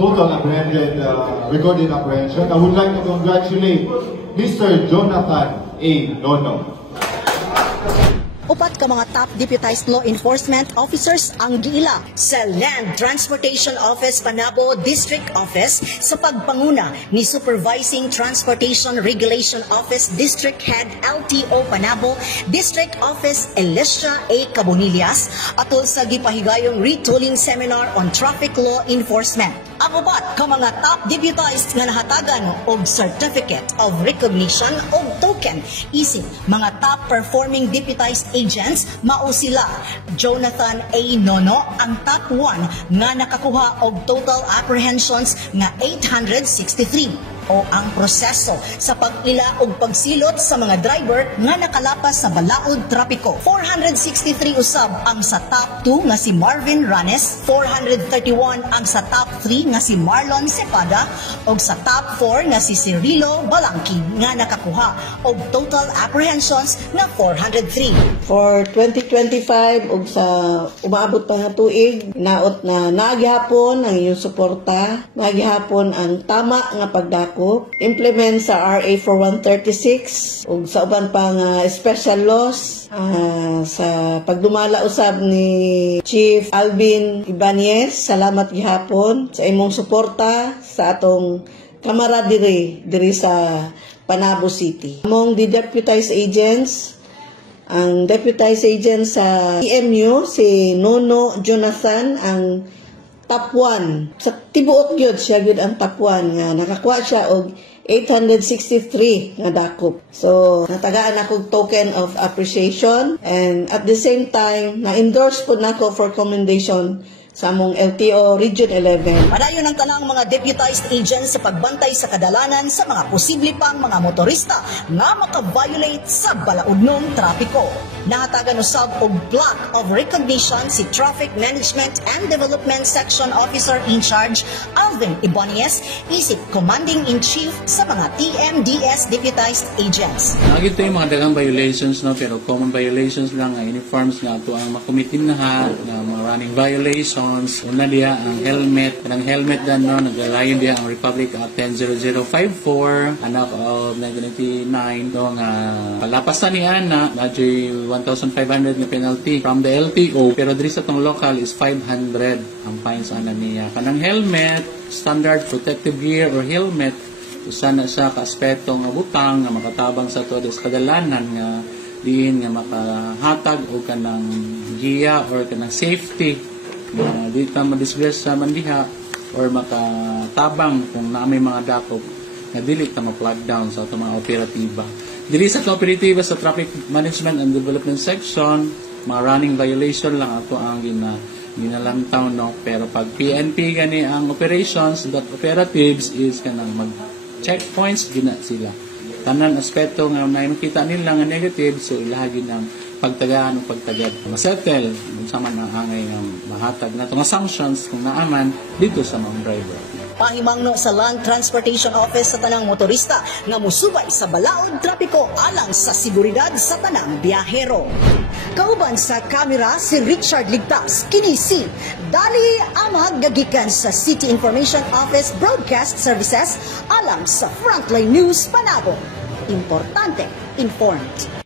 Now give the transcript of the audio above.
total apprehended, recorded apprehension. I would like to congratulate Mr. Jonathan A. Nono. Upat ka mga top deputized law enforcement officers ang giila sa Land Transportation Office Panabo District Office sa pagpanguna ni Supervising Transportation Regulation Office District Head LTO Panabo District Office Elisha A. Cabonillas atol sa gipahigayong retooling seminar on traffic law enforcement. Ang upat ka mga top deputized nga nahatagan og Certificate of Recognition o token isip mga top performing deputized agents mao sila Jonathan A. Nono ang top 1 nga nakakuha og total apprehensions nga 863 o ang proseso sa pag-ila og pagsilot sa mga driver nga nakalapas sa balaod trapiko. 463 usab ang sa top 2 nga si Marvin Ranes, 431 ang sa top 3 nga si Marlon Cepada og sa top 4 nga si Cirilo Balangki nga nakakuha og total apprehensions nga 403. For 2025 ug sa umaabot pa nga tuig, naot na naagihapon ang iyong suporta, naagihapon ang tama nga pagdako implement sa RA 4136 ug sa uban pa nga special laws sa pagdumala usab ni Chief Alvin Ibanez. Salamat gihapon sa imong suporta sa atong camaraderie diri sa Panabo City. Among the deputized agents, ang deputized agent sa EMU si Nono Jonathan ang top 1. Sa tibuok gyud siya gyud ang top 1 nga nakakuha siya og 863 nga dakop. So natagaan ako token of appreciation and at the same time na-endorse po nako for commendation sa among LTO Region 11. Padayon ang tanang mga deputized agents sa pagbantay sa kadalanan sa mga posible pang mga motorista nga maka-violate sa balaudnong trapiko. Nahatagan usab og plaque of recognition si Traffic Management and Development Section Officer in Charge Alvin Ibanez, isip Commanding-in-Chief sa mga TMDS deputized agents. Nakita yung mga dagang violations, no, pero common violations lang ang uniforms nga ito ang makumitin na mga running violations. Una diya ang helmet. Ang helmet dan no, nagalayon diya ang Republic Act 100054, anak of 1999, no, nga palapasan niya na medyo 1,500 na penalty from the LTO, pero diri sa tong local is 500 ang fines ana niya. Kanang helmet, standard protective gear or helmet, usa na sa kaaspeto nga butang nga makatabang sa todo sa kadalanan nga diin nga makahatag o kanang giya or kanang safety na di ta madisgrace sa mandiha or makatabang kung na may mga dakop nga dili ta ma-plug down sa itong mga operatiba. Dili sa operatiba sa Traffic Management and Development Section, mga running violation lang ato ang ginalantaw, no? Pero pag PNP gani ang operations, that operatives is kanang mag-checkpoints gina sila. Tanang aspeto nga makita nila nga negative, so ilahagi ng pagtagaan o pagtagad. Masettle, sama na hangay ng mahatag na itong sanctions kung naaman dito sa mga driver. Pahimangno sa Land Transportation Office sa tanang motorista nga musubay sa balaod trapiko alang sa seguridad sa tanang biyahero. Kauban sa kamera si Richard Ligtas, kini si Dali Amag gagikan sa City Information Office Broadcast Services alang sa Frontline News Panabo. Importante, informed.